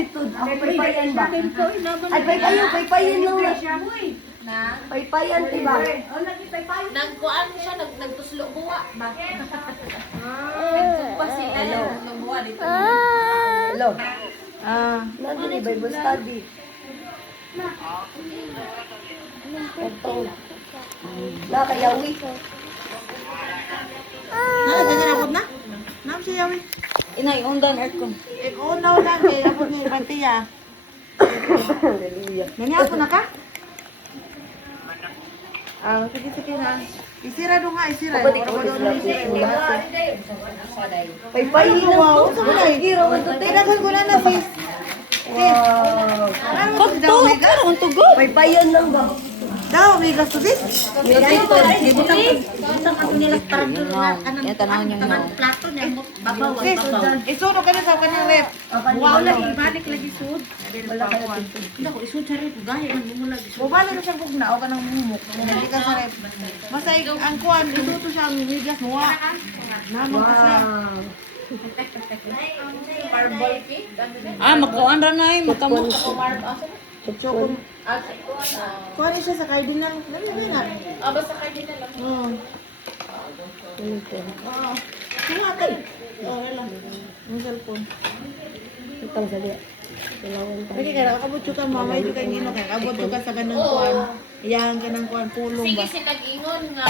bitod. Ako paypayan ba? Ay, paypayan lang na. Na? Paypayan, diba? Nagkuan siya, nagtuslo buwa ba? Nagkumpa sila ng buwa dito. Hello. Nandun ni Bible study. Ito. Nakayawi. Ganyan na? Nam siya yawi. Inay, undan aircon. Unaw lang kay ako ni Bantiya. Hallelujah. Ganyan ako na ka? Sige na. Isira do nga, isira. Pabalik ko isira. Paypayan lang po. Giro man to. Tinaghan ko na sis. Wow. Pagto, pero ang tugo. Paypayan lang ba? Daw, may gasto sis. Butang ako nila para doon na kanang plato niya, babaw, Sis, isuno ka na sa kanyang rep. Wow, lagi balik lagi sud. Hindi ko isud sa rep, gaya man mo lagi. Bubalo na siyang kugna o ka ng mumuk. Hindi ka sa rep. Basta ang kuhan, ituto siya ang migas mo. Naman ka siya. Marble cake. Magkuhan ra na eh. Makamot. Choco. Kuhan siya sa cardinal. Dali na. Basta kayo na lang. Oo. Kuhatan. Oo, lang. Ang cellphone. Itang sali. Pwede ka, nakakabot ka mamay, ka ngino ka. Kabot ka sa ganang kuhan. Iyahan ka ng kuhan, pulong Sige, ba? sinag-ingon nga.